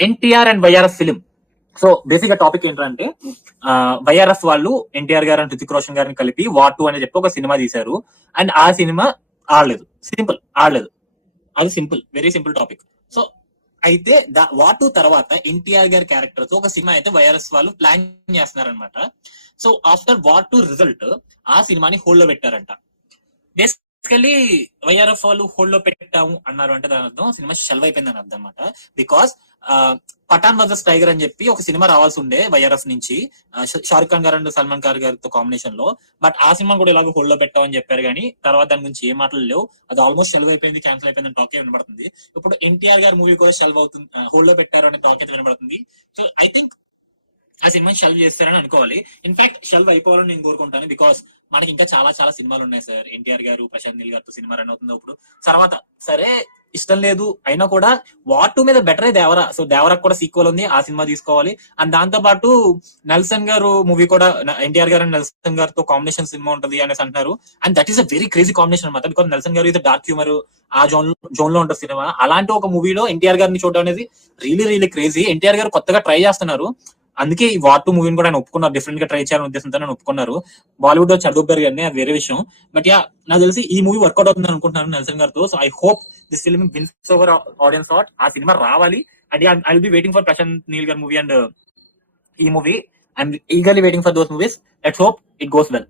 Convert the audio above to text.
NTR and YRF film. So basic గా topic ఏంటంటే YRF వాళ్ళు ఎన్టీఆర్ గారు అండ్ రితిక్ రోషన్ గారిని కలిపి వార్ 2 అని చెప్పి ఒక సినిమా తీశారు. అండ్ ఆ సినిమా ఆడలేదు, సింపుల్ ఆడలేదు. అది simple, very simple topic. So అయితే వార్ 2 తర్వాత ఎన్టీఆర్ గారి క్యారెక్టర్ తో ఒక సినిమా అయితే వైఆర్ఎస్ వాళ్ళు ప్లాన్ చేస్తున్నారనమాట. సో ఆఫ్టర్ వార్ 2 రిజల్ట్ ఆ సినిమాని హోల్డ్ లో పెట్టారంట. బేసికలీ వైఆర్ఎఫ్ వాళ్ళు హోల్డ్ లో పెట్టాము అన్నారు అంటే దాని అర్థం సినిమా షెల్వ్ అయిపోయింది అని అర్థం అనమాట. బికాస్ పఠాన్ వర్సెస్ టైగర్ అని చెప్పి ఒక సినిమా రావాల్సి ఉండే వైఆర్ఎఫ్ నుంచి, షారుఖ్ ఖాన్ గారు అండ్ సల్మాన్ ఖాన్ గారితో కాంబినేషన్ లో. బట్ ఆ సినిమా కూడా ఇలాగ హోల్డ్ లో పెట్టామని చెప్పారు కానీ తర్వాత దాని గురించి ఏ మాటలు లేవు. అది ఆల్మోస్ట్ షెల్వ్ అయిపోయింది, క్యాన్సిల్ అయిపోయింది టాక్ వినబడుతుంది. ఇప్పుడు ఎన్టీఆర్ గారి మూవీ కూడా షెల్వ్ అవుతుంది, హోల్డ్ లో పెట్టారు అనే టాక్ అయితే వినబడుతుంది. సో ఐ థింక్ ఆ సినిమాని షెల్వ్ చేస్తారని అనుకోవాలి. ఇన్ఫాక్ట్ షెల్వ్ అయిపోవాలని నేను కోరుకుంటాను. బికాస్ మనకి ఇంకా చాలా చాలా సినిమాలు ఉన్నాయి సార్. ఎన్టీఆర్ గారు, ప్రశాంత్ నీల్ గారితో సినిమా రన్ అవుతుంది ఇప్పుడు. తర్వాత సరే ఇష్టం లేదు అయినా కూడా వార్ 2 మీద బెటరే దేవరా. సో దేవరా కూడా సీక్వెల్ ఉంది, ఆ సినిమా తీసుకోవాలి. అండ్ దాంతో పాటు నెల్సన్ గారు మూవీ కూడా, ఎన్టీఆర్ గారు అండ్ నెల్సన్ గారితో కాంబినేషన్ సినిమా ఉంటది అనేసి అంటున్నారు. And that is a very crazy combination అనమాట. బికాస్ నెల్సన్ గారు ఇది డార్క్ హ్యూమర్ ఆ జోన్ లో ఉంటుంది సినిమా. అలాంటి ఒక మూవీలో ఎన్టీఆర్ గారిని చూడడం అనేది రియలీ రియలీ క్రేజీ. ఎన్టీఆర్ గారు కొత్తగా ట్రై చేస్తున్నారు, అందుకే ఈ వార్ 2 మూవీని కూడా ఆయన ఒప్పుకున్నారు, డిఫరెంట్ గా ట్రై చేయాలని ఉద్దేశంతో నేను ఒప్పుకున్నారు. బాలీవుడ్ లో చదువుతారు కానీ అది వేరే విషయం. బట్ యా, నాకు తెలిసి ఈ మూవీ వర్కౌట్ అవుతుంది అనుకుంటున్నాను నెల్సన్ గారితో. So I hope this film wins over audience heart. ఆ సినిమా రావాలి. And I will be waiting for Prashanth Neel గారి మూవీ అండ్ ఈ movie. I'm eagerly waiting for those movies. Let's hope it goes well.